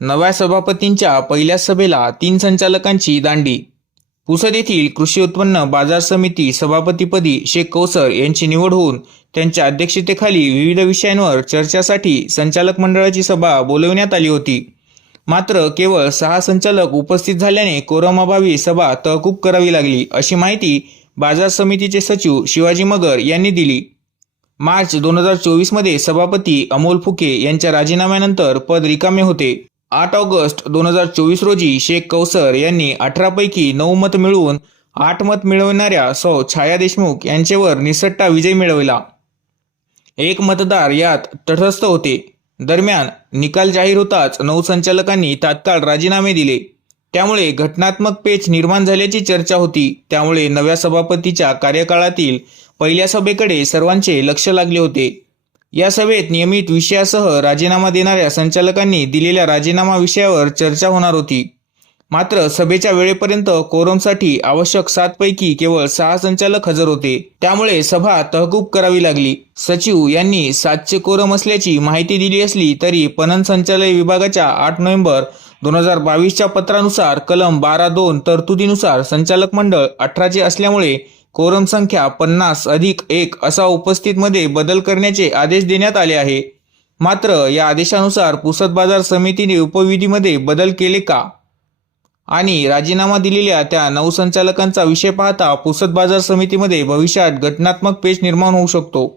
नव्या सभापतींच्या पहिल्या सभेला तीन संचालकांची दांडी. पुसद येथील कृषी उत्पन्न बाजार समिती सभापतीपदी शेख कौसर यांची निवड होऊन त्यांच्या अध्यक्षतेखाली विविध विषयांवर चर्चासाठी संचालक मंडळाची सभा बोलवण्यात आली होती. मात्र केवळ सहा संचालक उपस्थित झाल्याने कोरमाभावी सभा तहकूब करावी लागली अशी माहिती बाजार समितीचे सचिव शिवाजी मगर यांनी दिली. मार्च दोन हजार चोवीसमध्ये सभापती अमोल फुके यांच्या राजीनाम्यानंतर पद रिकामे होते. आठ ऑगस्ट दोन हजार चोवीस रोजी शेख कौसर यांनी अठरापैकी नऊ मत मिळवून आठ मत मिळवणाऱ्या सौ छाया देशमुख यांच्यावर निसट्टा विजय मिळवला. एक मतदार यात तटस्थ होते. दरम्यान निकाल जाहीर होताच नऊ संचालकांनी तात्काळ राजीनामे दिले. त्यामुळे घटनात्मक पेच निर्माण झाल्याची चर्चा होती. त्यामुळे नव्या सभापतीच्या कार्यकाळातील पहिल्या सभेकडे सर्वांचे लक्ष लागले होते. या सभेत नियमित विषयासह राजीनामा देणाऱ्या संचालकांनी दिलेल्या राजीनामा विषयावर चर्चा होणार होती. मात्र सभेच्या वेळेपर्यंत कोरमसाठी आवश्यक सात पैकी केवळ सहा संचालक हजर होते. त्यामुळे सभा तहकूब करावी लागली. सचिव यांनी सातशे कोरम असल्याची माहिती दिली असली तरी पणन संचालय विभागाच्या आठ नोव्हेंबर दोन हजार बावीसच्या पत्रानुसार कलम बारा दोन तरतुदीनुसार संचालक मंडळ अठराचे असल्यामुळे कोरम संख्या पन्नास अधिक एक असा उपस्थितमध्ये बदल करण्याचे आदेश देण्यात आले आहे. मात्र या आदेशानुसार पुसद बाजार समितीने उपविधीमध्ये बदल केले का? आणि राजीनामा दिलेल्या त्या नऊ संचालकांचा विषय पाहता पुसद बाजार समितीमध्ये भविष्यात घटनात्मक पेच निर्माण होऊ शकतो.